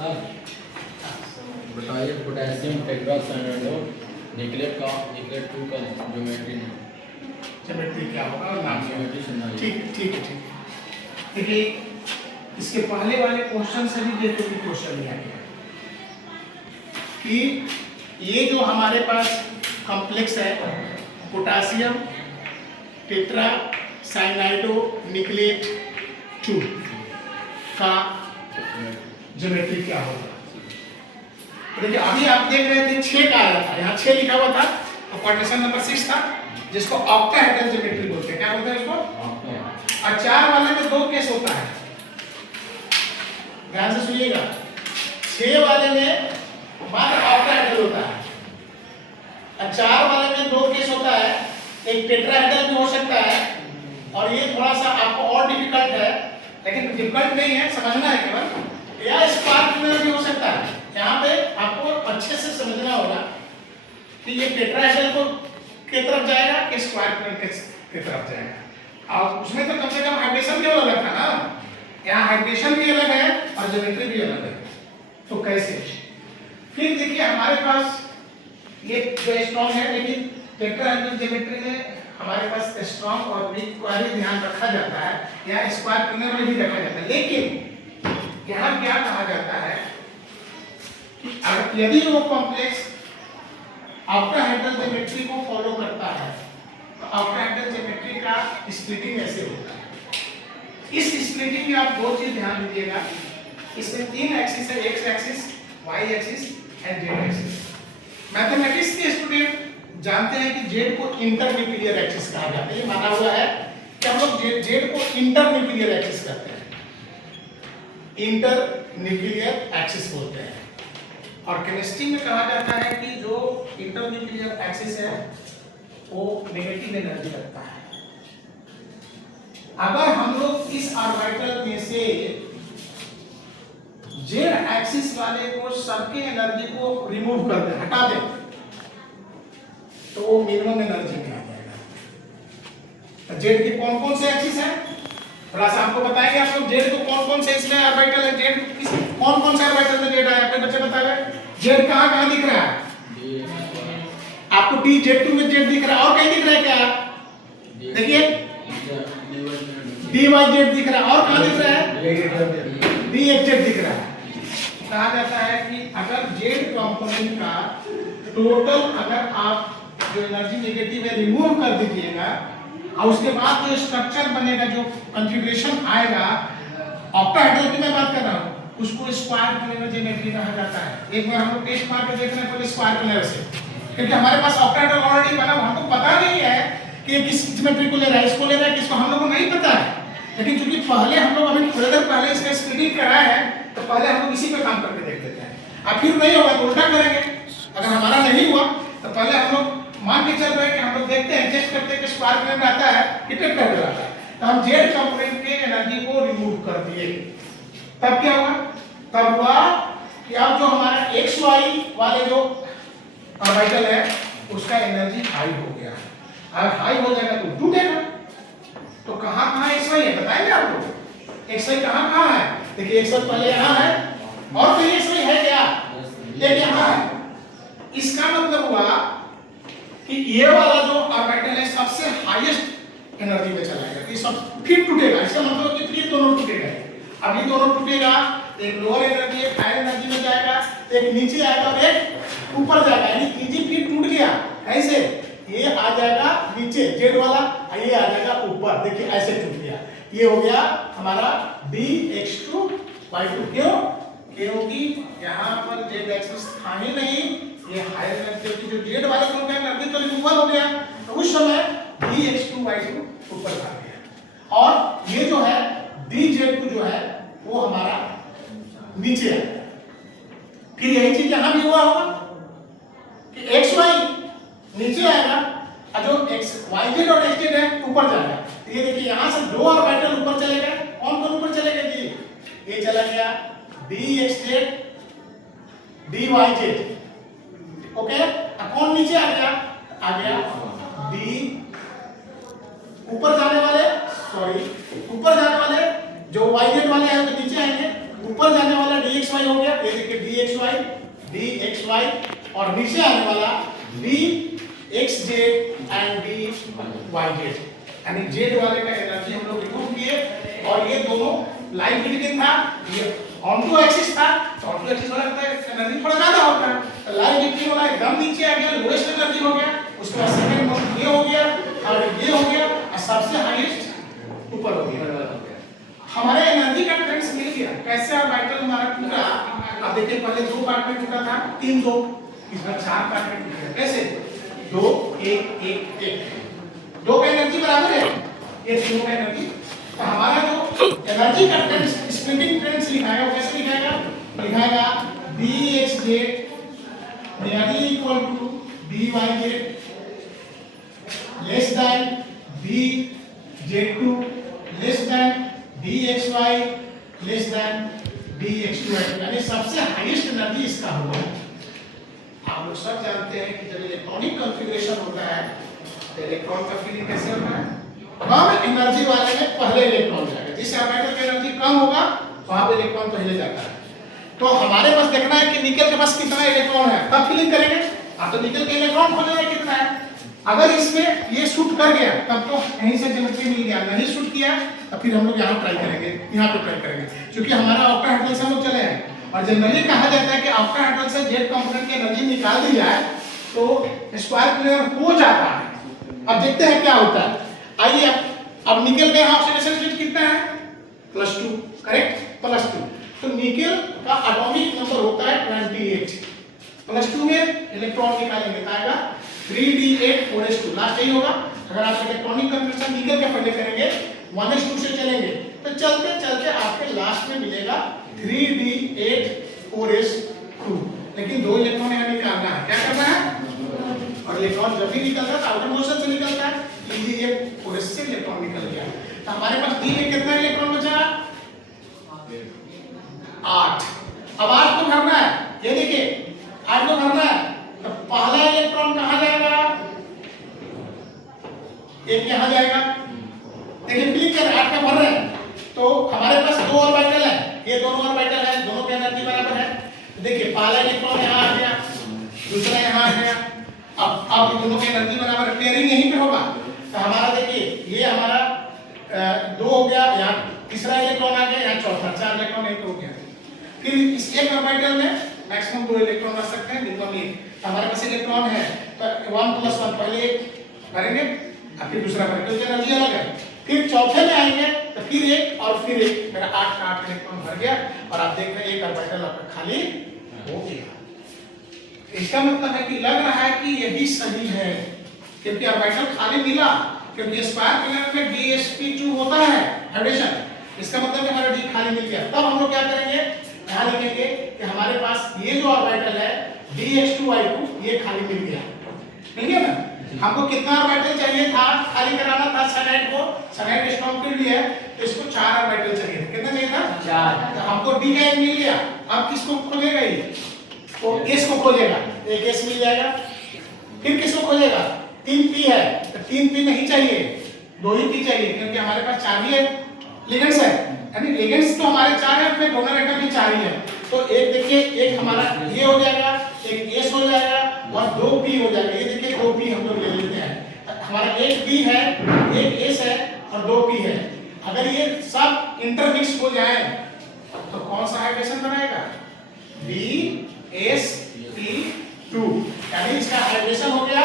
हाँ बताइए पोटेशियम टेट्रासाइनाइड निकलेट 2 का ज्योमेट्री क्या होगा और नाम क्या होगा। ज्योमेट्री। ठीक है। देखिए इसके पहले वाले क्वेश्चन से भी देखो कि क्वेश्चन लिया गया कि ये जो हमारे पास कॉम्प्लेक्स है पोटेशियम टेट्रासाइनाइडो निकलेट 2 का ज्योमेट्री क्या होगा। तो देखिए अभी आप देख रहे थे 6 का आया था, यहाँ 6 लिखा हुआ था और क्वाड्रेशन नंबर 6 था जिसको ऑक्टाहेड्रल ज्योमेट्री बोलते हैं। क्या बोलते हैं इसको? और 4 वाले में 2 केस होता है, ध्यान से सुनिएगा। 6 वाले में मात्र ऑक्टाहेड्रल होता है और 4 वाले में 2 केस होता है, एक टेट्राहेड्रल भी हो सकता है और ये थोड़ा सा आपको और डिफिकल्ट है, लेकिन डिफिकल्ट नहीं है, समझना है केवल। या स्क्वायर भी हो सकता है। यहाँ पे आपको अच्छे से समझना होगा कि ये टेट्राहेड्रल को के तरफ जाएगा कि स्क्वायर के तरफ जाएगा। और उसमें तो कम से कम हाइड्रेशन भी अलग था ना, यहाँ हाइड्रेशन भी अलग है और ज्योमेट्री भी अलग है। तो कैसे? फिर देखिए हमारे पास ये जो स्ट्रॉन्ग है, लेकिन टेट्राहेड्रल ज्योमेट्री में हमारे पास स्ट्रॉन्ग और वीक का भी ध्यान रखा जाता है, या स्क्वायर करने में भी रखा जाता है। लेकिन यहाँ क्या कहा जाता है कि यदि वो कॉम्प्लेक्स ऑक्टाहेड्रल ज्योमेट्री को फॉलो करता है तो ऑक्टाहेड्रल ज्योमेट्री का स्प्लिटिंग ऐसे होता है। इस स्प्लिटिंग में आप 2 चीज ध्यान दीजिएगा, इसमें 3 एक्सिस है, X axis, Y axis and Z axis. Mathematics के स्टूडेंट जानते हैं कि जेड को इंटरन्यूक्लियर एक्सिस कहा जाता है। ये माना हुआ है कि हम लोग जेड को इंटरन्यूक्लियर एक्सिस कहते हैं, इंटरन्यूक्लियर एक्सिस बोलते हैं। और केमिस्ट्री में कहा जाता है कि जो इंटरन्यूक्लियर एक्सिस है वो नेगेटिव एनर्जी रखता है। अगर हम लोग इस ऑर्बिटल में से जेड एक्सिस वाले को सबके एनर्जी को रिमूव कर दें, हटा दें, तो वो मिनिमम एनर्जी में आ जाएगा। जेड के कौन कौन से एक्सिस हैं थोड़ा सा आपको बताएंगे आप लोग। जेड को कौन कौन से इसमें ऑर्बिटल है, जेड कौन कौन से ऑर्बिटल में जेड आया, अपने बच्चे बता रहे। जेड कहां दिख रहा है आपको? डी जेड2 में जेड दिख रहा है, और कहीं दिख रहा है क्या? देखिए डी वाई जेड दिख रहा है, और कहां दिख रहा है? डी एक्स जेड दिख रहा है। कहा जाता है कि अगर जेड कंपोनेंट का टोटल अगर आप जो एनर्जी नेगेटिव है रिमूव कर दीजिएगा और उसके बाद जो स्ट्रक्चर बनेगा, जो कॉन्फ़िगरेशन आएगा, ऑक्टाहेड्रल की मैं बात कर रहा हूं, उसको स्क्वायर प्लेनर ज्योमेट्री कहा जाता है। एक बार हम लोग टेस्ट मार के देखना पहले स्क्वायर प्लेनर से, क्योंकि हमारे पास ऑक्टाहेड्रल ऑलरेडी बना हुआ, हमको पता नहीं है कि ये किस ज्योमेट्री को ले रहा है, इसको ले रहा है, किसको, हम लोग को नहीं पता है। लेकिन क्योंकि पहले हम लोग अभी थोड़ी देर पहले इसका स्प्लिटिंग कराया है, तो पहले हम लोग इसी पे काम करके देख लेते हैं। अब फिर नहीं होगा तो उल्टा करेंगे। अगर हमारा नहीं हुआ तो पहले हम लोग मान के चल रहे हैं कि हम लोग देखते हैं, चेक करते हैं कि स्क्वायर प्लेनर आता है कि टेट्राहेड्रल आता है। तो हम जेड कंपोनेंट के एनर्जी को रिमूव कर दिए, तब क्या हुआ? तब हुआ कि अब जो हमारा एक्स वाई वाले जो ऑर्बिटल है उसका एनर्जी हाई हो गया। अगर हाई हो जाएगा तो टूटेगा। तो कहां कहां एक्स वाई है बताएंगे आपको? एक्स वाई कहां कहां है? देखिए एक्स वाई पहले यहां है, और कहीं एक्स वाई है क्या? एक यहां है। इसका मतलब हुआ कि ये वाला जो ऑर्बिटल है सबसे हाईएस्ट एनर्जी में चला जाएगा, ये सब फिर टूटेगा। इसका मतलब कि ये दोनों टूटेगा। अब ये दोनों टूटेगा, एक लोअर एनर्जी एक हायर एनर्जी में जाएगा, एक नीचे आएगा और एक ऊपर जाएगा, यानी तीजी फिर टूट गया। ऐसे ये आ जाएगा नीचे जेड वाला, ये आ जाएगा ऊपर। देखिए ऐसे टूट गया। ये हो गया हमारा dx2y2। क्यों? क्योंकि यहाँ पर जेड एक्सिस था ही नहीं, ये हायर एनर्जी जो जेड वाले को एनर्जी तो ऊपर हो गया, तो उस समय dx2y2 ऊपर आ गया। और ये जो है dz2 जो है वो हमारा नीचे आ गया। फिर यही चीज यहां भी हुआ होगा कि एक्स वाई नीचे आएगा और जो एक्स वाई जेड और एक्स जेड है ऊपर जाएगा। तो ये देखिए यहां से 2 ऑर्बिटल ऊपर चले गए। कौन कौन ऊपर चले गए जी? ये चला गया dxz dyz, ओके। अब कौन नीचे आ गया? आ गया d ऊपर जाने वाले, ऊपर जाने वाले जो yz वाले हैं तो नीचे आएंगे, ऊपर जाने वाला dx dxy हो गया, ये देखिए dxy और नीचे आने वाला dxz एंड dyz, यानी z वाले का एनर्जी हम लोग रिमूव किए और ये दोनों लाइन डिविजन था, ये ऑन टू एक्सिस था, तो ऑन टू एक्सिस वाला का एनर्जी थोड़ा ज्यादा होता है, तो लाइन डिविजन वाला एकदम नीचे आ गया, लोएस्ट एनर्जी हो गया, उसके बाद सेकंड मोस्ट ये हो गया और ये हो गया और सबसे हाईएस्ट ऊपर हो गया। हमारे एनर्जी का ट्रेंड्स मिल गया। कैसे ऑर्बिटल हमारा पूरा, अब देखिए पहले 2 पार्ट में टूटा था, 3 2, इस बार 4 पार्ट में टूटा है। कैसे 2 1 1 1, 2 का एनर्जी बराबर है, ये तीनों का एनर्जी। तो हमारा जो एनर्जी का ट्रेंड्स स्प्लिटिंग ट्रेंड्स लिखाएगा वो कैसे लिखाएगा, लिखाएगा dxz nearly equal to dyz less than dz2 less than dxy less than dx2, यानी सबसे हाईएस्ट एनर्जी इसका होगा। आप लोग सब जानते हैं कि जब इलेक्ट्रॉनिक कॉन्फ़िगरेशन होता है तो इलेक्ट्रॉन का फीलिंग कैसे होता है, कम एनर्जी वाले में पहले इलेक्ट्रॉन जाएगा, जिस ऑर्बिटल की एनर्जी कम होगा वहां पे इलेक्ट्रॉन पहले जाता है। तो हमारे पास देखना है कि निकल के पास कितना इलेक्ट्रॉन है, तब फीलिंग करेंगे। आप तो निकल के इलेक्ट्रॉन खोजना है कितना है, अगर इसमें ये शूट कर गया तब तो यहीं से ज्योमेट्री मिल गया, नहीं शूट किया तो फिर हम लोग यहाँ ट्राई करेंगे, यहाँ पे ट्राई करेंगे, क्योंकि हमारा ऑक्टाहेड्रल से हम लोग चले हैं और जनरली कहा जाता है कि ऑक्टाहेड्रल से जेड कंपोनेंट की एनर्जी निकाल दी जाए तो स्क्वायर प्लेनर हो जाता है। अब देखते हैं क्या होता है। आइए अब निकल के ऑक्सीडेशन स्टेट कितना है, +2, करेक्ट, +2। तो निकल का एटॉमिक नंबर होता है 28, +2 में इलेक्ट्रॉन निकालेंगे तो आएगा 3d8 लास्ट यही होगा। अगर आप इलेक्ट्रॉनिक कन्वर्जन निकल के पहले करेंगे 1s2 से चलेंगे तो चलते चलते आपके लास्ट में मिलेगा 3d8 लेकिन 2 इलेक्ट्रॉन यहाँ निकालना है, क्या करना है, और इलेक्ट्रॉन जब भी निकलता है आउटर मोशन से निकलता है, लीजिए ये 4s से इलेक्ट्रॉन निकल गया। तो हमारे पास d में कितना इलेक्ट्रॉन बचा, 8। अब 8 को भरना है, ये देखिए 8 को भरना है, तो पहला इलेक्ट्रॉन कहां जाएगा, एक यहां जाएगा। देखिए क्लिक कर 8 का भर रहे हैं तो हमारे पास 2 ऑर्बिटल है, ये दोनों ऑर्बिटल है, दोनों की एनर्जी बराबर है। देखिए पहला इलेक्ट्रॉन यहां आ गया, दूसरा यहां आ गया, अब दोनों की एनर्जी बराबर है, पेयरिंग यहीं पे होगा। तो हमारा देखिए ये हमारा 2 हो गया, यहाँ तीसरा इलेक्ट्रॉन आ गया, यहाँ चौथा, 4 इलेक्ट्रॉन एक हो गया। फिर इस एक ऑर्बिटल में मैक्सिमम 2 इलेक्ट्रॉन रख सकते हैं, मिनिमम 1। हमारे पास इलेक्ट्रॉन है तो 1 + 1 पहले करेंगे और फिर दूसरा करेंगे, तो एनर्जी अलग है। फिर चौथे में आएंगे तो फिर एक और फिर एक, मेरा 8 का 8 इलेक्ट्रॉन भर गया और आप देख रहे हैं एक ऑर्बिटल आपका खाली हो गया। इसका मतलब है कि लग रहा है कि यही सही है, क्योंकि ऑर्बिटल खाली मिला, क्योंकि स्क्वायर प्लेनर में dsp2 होता है हाइड्रेशन, इसका मतलब है हमारा d खाली मिल गया। तब हम लोग क्या करेंगे, यहाँ लिखेंगे कि हमारे पास ये जो ऑर्बिटल है dx2y2 ये खाली मिल गया ना। हमको कितना ऑर्बिटल चाहिए था, खाली कराना था साइनाइड को, साइनाइड स्ट्रॉन्ग के लिए तो इसको 4 ऑर्बिटल चाहिए। कितना चाहिए था, 4। तो हमको d का मिल गया। अब किसको खोलेगा, ये तो s को खोलेगा, एक s मिल जाएगा। फिर किसको खोलेगा, 3p है तो 3p नहीं चाहिए, 2 ही p चाहिए, क्योंकि हमारे पास 4 ही लिगेंड्स है, यानी लिगेंड्स तो हमारे 4 है, फिर डोनर एटम भी 4 ही है। तो एक देखिए एक हमारा ये हो जाएगा, एक s हो जाएगा और 2p हो जाएगा। ये देखिए 2p हम लोग ले लेते हैं, हमारा एक p है, एक s है और 2p है। अगर ये सब इंटरमिक्स हो जाए तो कौन सा हाइड्रेशन बनाएगा, DSP2, यानी इसका हाइड्रेशन हो गया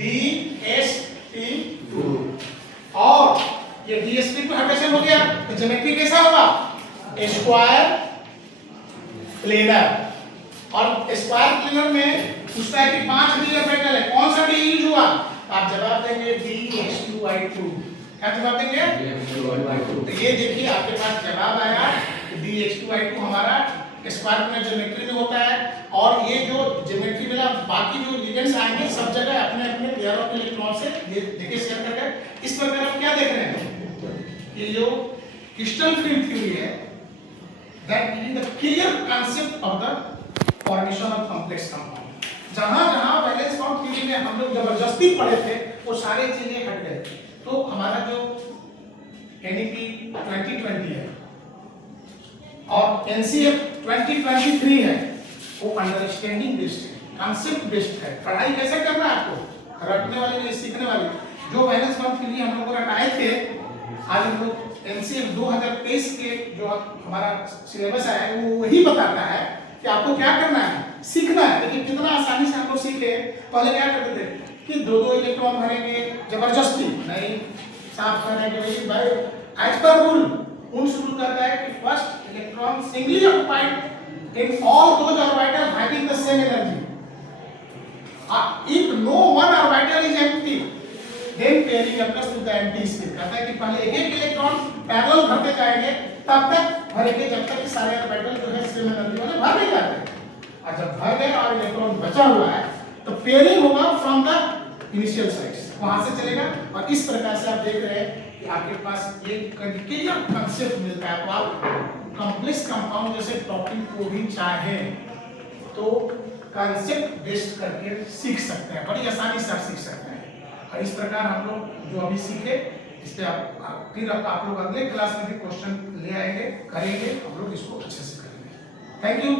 DSP2। और ये DSP2 हाइड्रेशन हो गया तो ज्योमेट्री कैसा होगा, स्क्वायर प्लेनर। और स्क्वायर प्लेनर में पूछता है कि 5 d ऑर्बिटल है, कौन सा d यूज हुआ, आप जवाब देंगे dx2y2। क्या जवाब देंगे, तो ये देखिए आपके पास जवाब आया dx2y2 हमारा स्क्वायर प्लेनर ज्योमेट्री में होता है। और ये जो ज्योमेट्री वाला बाकी जो लिगेंड्स आएंगे सब जगह अपने अपने पेयर ऑफ इलेक्ट्रॉन से, ये देखिए शेयर करके। इस पर आप क्या देख रहे हैं, ये जो क्रिस्टल फील्ड थ्योरी है, that is the clear concept of the formation of complex compound. जहां वैलेंस बॉन्ड थ्योरी में हम लोग जबरदस्ती पढ़े थे वो सारी चीजें हट गई। तो हमारा जो NEP 2020 है और NCF 2023 है वो अंडरस्टैंडिंग बेस्ड है, कॉन्सेप्ट बेस्ड है। पढ़ाई कैसे करना है आपको, रटने वाले नहीं, सीखने वाले। जो बैलेंस मंथ के लिए हम लोग रटाए थे, आज हम लोग एनसीएफ 2023 के जो हमारा सिलेबस है वो वही बताता है कि आपको क्या करना है, सीखना है। लेकिन कितना आसानी से हम लोग सीखे। पहले क्या करते थे कि दो दो इलेक्ट्रॉन भरेंगे जबरदस्ती, नहीं साफ भरेंगे भाई एज पर रूल। रूल शुरू करता है कि first electron singly occupied in all those orbital having the same energy. If no one orbital is empty, then pairing occurs with the empty state। कहता है कि पहले एक एक इलेक्ट्रॉन पैरेलल भरते जाएंगे, तब तक भरेंगे जब तक कि सारे ऑर्बिटल जो है सेम एनर्जी वाले भर नहीं जाते। और जब भर गए और इलेक्ट्रॉन बचा हुआ है तो पेयरिंग होगा फ्रॉम द इनिशियल साइड्स, वहां से चलेगा। और इस प्रकार से आप देख रहे हैं कि आपके पास एक क्लियर कांसेप्ट मिलता है। तो आप कॉम्प्लेक्स कंपाउंड जैसे टॉपिक को भी चाहे तो कॉन्सेप्ट बेस्ड करके सीख सकते हैं, बड़ी आसानी से आप सीख सकते हैं। और इस प्रकार हम लोग जो अभी सीखे, इस पे फिर आप लोग अगले क्लास में भी क्वेश्चन ले आएंगे, करेंगे, हम लोग इसको अच्छे से करेंगे। Thank you.